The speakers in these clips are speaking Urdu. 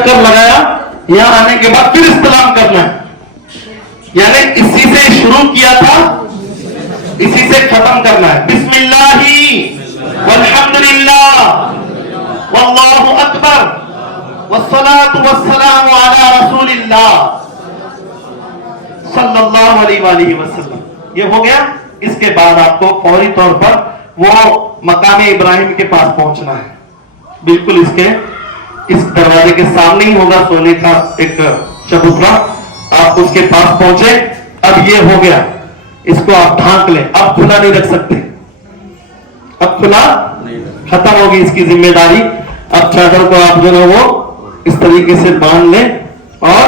چکر لگایا, یہاں آنے کے بعد پھر استلام کرنا ہے. یعنی اسی سے شروع کیا تھا, اسی سے ختم کرنا ہے. بسم اللہ والحمدللہ واللہ اکبر والصلاة والسلام علی رسول اللہ صلی اللہ علیہ وآلہ وسلم. یہ ہو گیا. اس کے بعد آپ کو فوری طور پر وہ مقام ابراہیم کے پاس پہنچنا ہے. بالکل اس دروازے کے سامنے ہی ہوگا سونے کا ایک چبوترا. آپ اس کے پاس پہنچے. اب یہ ہو گیا, اس کو آپ ڈھانک لیں. اب کھلا نہیں رکھ سکتے, اب کھلا ختم ہوگی اس کی ذمہ داری. اب چادر کو آپ جو ہے وہ اس طریقے سے باندھ لیں اور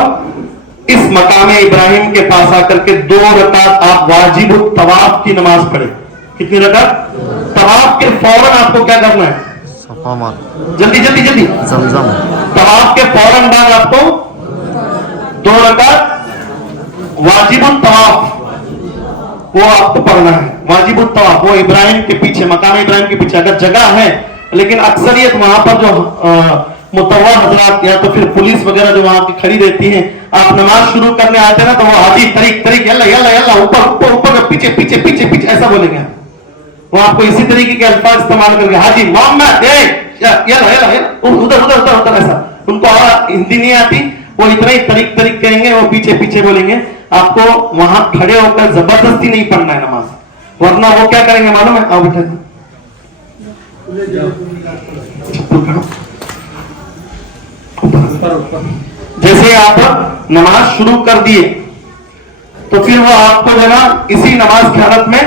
اس مقام ابراہیم کے پاس آ کر کے 2 رکعت آپ واجب الطواف کی نماز پڑھیں. کتنی رکعت؟ طواف کے فوراً آپ کو کیا کرنا ہے؟ جلدی جلدی جلدی. زمزم. طواف کے فوراً بعد آپ کو 2 رکعت واجب الطواف وہ آپ کو پڑھنا ہے. واجب الطواف وہ ابراہیم کے پیچھے, مقام ابراہیم کے پیچھے. اگر جگہ ہے, لیکن اکثریت وہاں پر جو متوا حضرات یا تو پھر پولیس وغیرہ جو وہاں کی کھڑی رہتی ہیں, آپ نماز شروع کرنے آتے نا تو وہ حاجی طریق یلا یلا یلا اوپر اوپر اوپر پیچھے پیچھے پیچھے پیچھے ایسا بولیں گے. وہ آپ کو اسی طریقے کے الفاظ استعمال کر کے حاجی محمد یلا یلا ادھر ادھر ادھر ادھر ایسا. ان کو ہندی نہیں آتی, وہ اتنا ہی طریق کہیں گے, وہ پیچھے پیچھے بولیں گے. آپ کو وہاں کھڑے ہو کر زبردستی نہیں پڑھنا ہے نماز, ورنہ وہ کیا کریں گے معلوم ہے؟ آؤ بیٹھے جیسے آپ نماز شروع کر دیے تو پھر وہ آپ کو جو نا اسی نماز کی حالت میں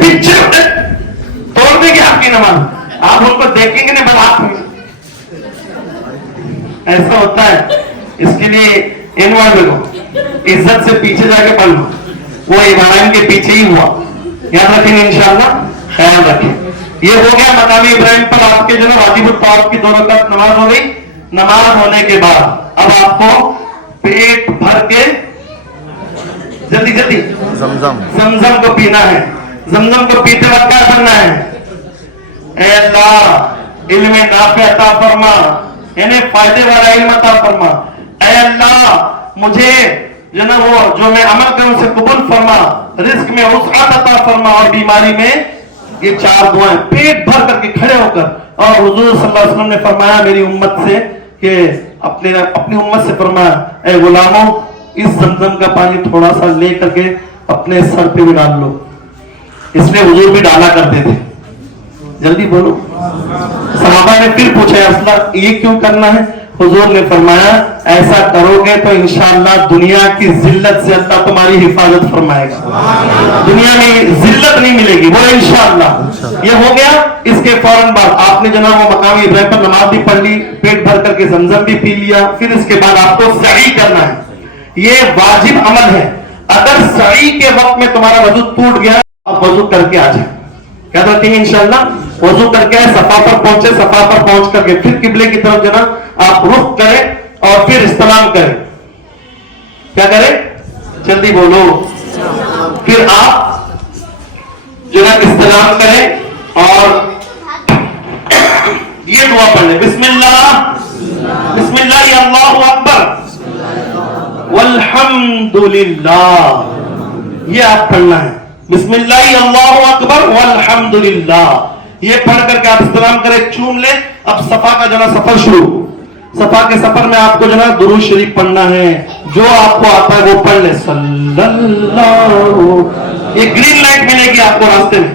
پیچھے توڑ دیں گے آپ کی نماز. آپ ان کو دیکھیں گے نہیں, بس آپ ایسا ہوتا ہے. اس کے لیے انوائٹ لو, عزت سے پیچھے جا کے پڑھ لو. وہ ابراہیم کے پیچھے ہی ہوا, یاد رکھیں گے انشاءاللہ, خیال رکھیں. یہ ہو گیا مقام ابراہیم پر آپ کے جو ہے واجب الطواف کی 2 رکعت نماز ہو گئی. نماز ہونے کے بعد اب آپ کو پیٹ بھر کے جلدی جلدی زمزم کو پینا ہے. زمزم کو پیتے وقت کیا کرنا ہے؟ اے اللہ علم نافع عطا فرما, یعنی فائدے والا علم عطا فرما. اے اللہ مجھے جو نا وہ جو میں عمل کروں سے قبول فرما. رزق میں وسعت عطا فرما اور بیماری میں. یہ 4 دعائیں پیٹ بھر کر کے کھڑے ہو کر. اور حضور صلی اللہ علیہ وسلم نے فرمایا میری امت سے کہ اپنی امت سے فرمایا اے غلاموں اس زمزم کا پانی تھوڑا سا لے کر کے اپنے سر پہ بھی ڈال لو. اس میں حضور بھی ڈالا کرتے تھے. جلدی بولو. صحابہ نے پھر پوچھا یا رسول اللہ یہ کیوں کرنا ہے؟ حضور نے فرمایا ایسا کرو گے تو انشاءاللہ دنیا کی ذلت سے اللہ تمہاری حفاظت فرمائے گا. دنیا میں ذلت نہیں ملے گی, وہ انشاءاللہ. یہ ہو گیا. اس کے فوراً بعد آپ نے جناب وہ مقام ابراہیم پر نماز بھی پڑھ لی, پیٹ بھر کر کے زمزم بھی پی لیا. پھر اس کے بعد آپ کو سعی کرنا ہے. یہ واجب عمل ہے. اگر سعی کے وقت میں تمہارا وضو ٹوٹ گیا آپ وضو کر کے آ جائیں. کیا کرتے ہیں انشاءاللہ وضو کر کے صفا پر پہنچے. صفا پر پہنچ کر کے پھر قبلے کی طرف جناب آپ رخ کریں اور پھر استلام کریں. کیا کریں؟ جلدی بولو. پھر آپ جناب استلام کریں اور یہ دعا پڑھ لیں بسم اللہ بسم اللہ اللہ اکبر والحمدللہ. یہ آپ پڑھنا ہے بسم اللہ اللہ اکبر والحمدللہ. یہ پڑھ کر کے آپ استلام کریں, چوم لیں. اب صفا کا جو نا سفر شروع. صفا کے سفر میں آپ کو جو نا درود شریف پڑھنا ہے. جو آپ کو آتا ہے وہ پڑھ لیں. صلی اللہ. یہ گرین لائٹ ملے گی آپ کو راستے میں.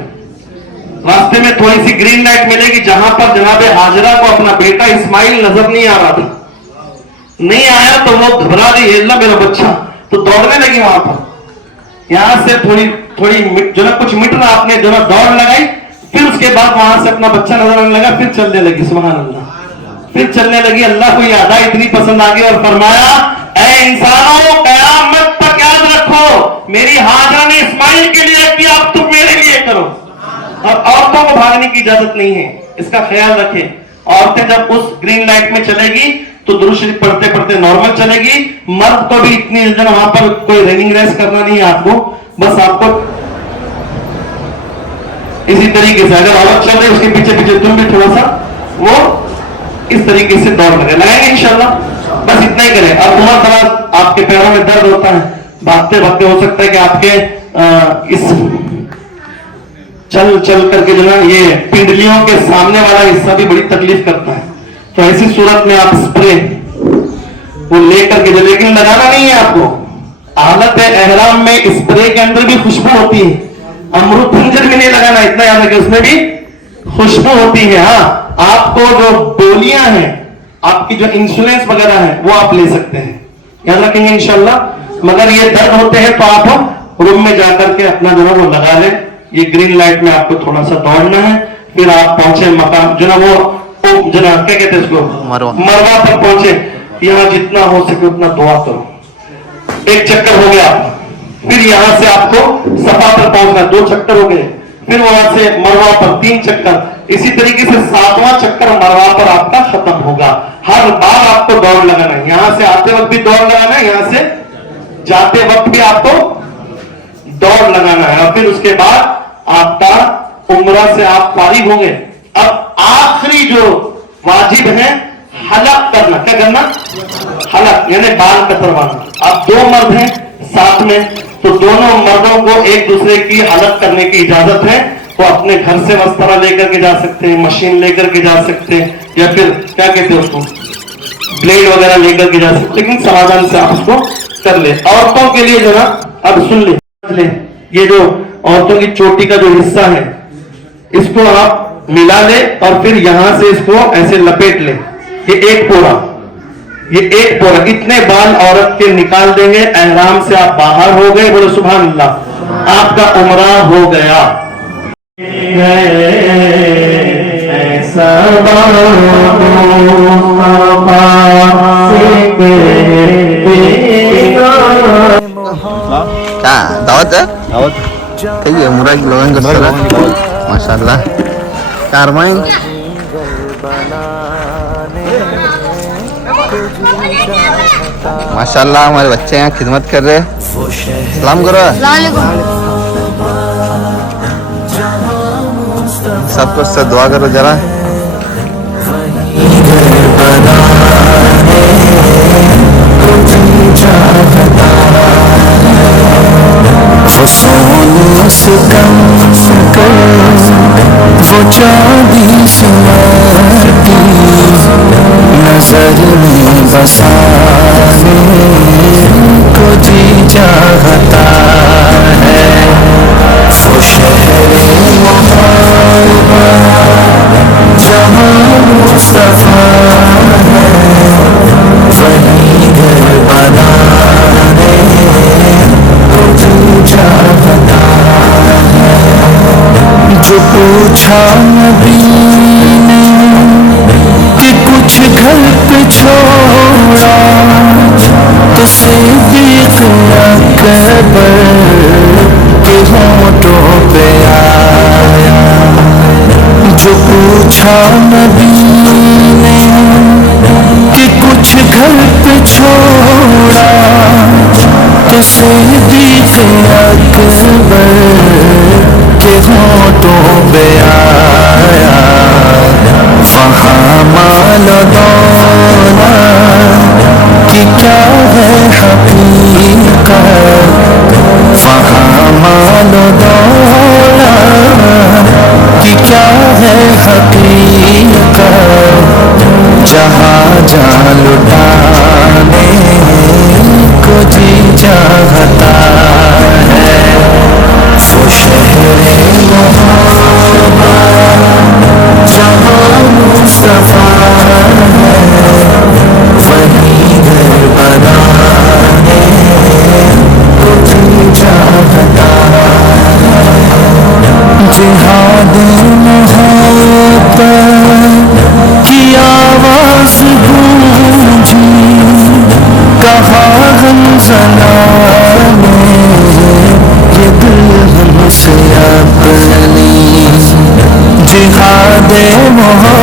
راستے میں تھوڑی سی گرین لائٹ ملے گی جہاں پر جناب ہاجرہ کو اپنا بیٹا اسماعیل نظر نہیں آ رہا تھا. نہیں آیا تو وہ گھبرا گئی, اللہ میرا بچہ, تو دوڑنے لگی وہاں پر. یہاں سے تھوڑی جو نا کچھ میٹر آپ نے جو نا دوڑ لگائی. پھر اس کے بعد وہاں سے اپنا بچہ نظر آنے لگا, پھر چلنے لگی. سبحان اللہ. پھر چلنے لگی. اللہ کو یہ ادا اتنی پسند آ گئی اور فرمایا اے انسانوں قیامت تک یاد رکھو میری ہاجرہ نے اسماعیل کے لیے کیا, اب تم میرے لیے کرو. اور عورتوں کو بھاگنے کی اجازت نہیں ہے, اس کا خیال رکھیں. عورتیں جب اس گرین لائٹ میں چلے گی تو درود شریف پڑھتے پڑھتے نارمل چلے گی. مرد کو بھی اتنی وہاں پر کوئی رننگ ریس کرنا نہیں ہے آپ کو. بس آپ کو اسی طریقے سے اگر عورت چل رہی ہے اس کے پیچھے پیچھے تم بھی تھوڑا سا وہ اس طریقے سے دوڑ لگائیں گے انشاءاللہ. بس اتنا ہی کریں. اب عمر دراز آپ کے پیروں میں درد ہوتا ہے, بھاگتے بھاگتے ہو سکتا ہے کہ آپ کے اس چل کر کے جو نا یہ پنڈلیوں کے سامنے والا حصہ بھی بڑی تکلیف کرتا ہے. تو ایسی صورت میں آپ اسپرے وہ لے کر کے جو, لیکن لگانا نہیں ہے آپ کو. حالت احرام میں اسپرے کے اندر بھی خوشبو ہوتی ہے. امرود خنجر میں نہیں لگانا, اتنا یاد ہے کہ اس میں بھی خوشبو ہوتی ہے. ہاں, آپ کو جو گولیاں ہیں, آپ کی جو انسولینس وغیرہ ہے وہ آپ لے سکتے ہیں, یاد رکھیں گے انشاءاللہ. مگر یہ درد ہوتے ہیں تو آپ روم میں جا کر کے اپنا جو ہے وہ لگا لیں. یہ گرین لائٹ میں آپ کو تھوڑا سا دوڑنا ہے, پھر آپ پہنچے مقام جو نا وہ جو نا کیا کہتے ہیں اس کو, مروا پر پہنچے. یہاں جتنا ہو سکے اتنا دعا کرو. ایک چکر ہو گیا, پھر یہاں سے آپ کو صفا پر پہنچنا, 2 چکر ہو گئے. پھر وہاں سے مروا پر 3 چکر. اسی طریقے سے 7واں چکر مروا پر آپ کا ختم ہوگا. ہر بار آپ کو دوڑ لگانا ہے. یہاں سے آتے وقت بھی دوڑ لگانا ہے, یہاں سے جاتے وقت بھی آپ کو دوڑ لگانا ہے. اور پھر اس کے بعد آپ کا عمرہ سے آپ فارغ ہوں گے. اب آخری جو واجب ہے حلق کرنا. کیا کرنا؟ حلق, یعنی بال کتروانا. آپ 2 مرد ہیں ساتھ میں, تو دونوں مردوں کو ایک دوسرے کی حلق کرنے کی اجازت ہے. وہ اپنے گھر سے وسطرہ لے کر کے جا سکتے ہیں, مشین لے کر کے جا سکتے ہیں, یا پھر کیا کہتے ہیں اس کو, بلیڈ وغیرہ لے کر کے جا سکتے, لیکن سمادھان سے آپ اس کو کر لیں. عورتوں کے لیے جو نا, اب سن لیں, یہ جو عورتوں کی چوٹی کا جو حصہ ہے اس کو آپ ملا لیں اور پھر یہاں سے اس کو ایسے لپیٹ لیں. یہ ایک پورا اتنے بال عورت کے نکال دیں گے. احرام سے آپ باہر ہو گئے, بولے سبحان اللہ, آپ کا عمرہ ہو گیا. دعوت ہے, کہیے عمرہ کی لوگوں کا ماشاء اللہ کارمائن. ماشاء اللہ ہمارے بچے یہاں خدمت کر رہے. سلام کرو سب کچھ سے دعا کرو ذرا. سونو ستم کر وہ 24 مارتی نظر میں بسانے کو جی چاہتا ہے. وہ شہر محبوبہ جہاں مصطفیٰ ہے, وہیں گھر بنانے کو جی چاہتا ہے. جو پوچھا نبی نے کہ کچھ گھر پہ چھوڑا, تو صدیق اکبر کے ہونٹوں پہ آیا. جو پوچھا نبی نے کہ کچھ گھر پہ چھوڑا, تو صدیق اکبر کے ہونٹوں پہ آیا. وہاں مال و دولت کی کیا ہے حقیقت, وہاں مال و دولت کی کیا ہے حقیقت, جہاں جان لٹانے کو جی چاہتا ہے. وہ شہر محبوبہ جہاں مصطفیٰ ہے, وہیں گھر بنانے کو جی چاہتا ہے. جہاد محبت کی آواز گونجی, کہا غمزنہ نے یہ دل ہم سے اپنی. جہاد محبت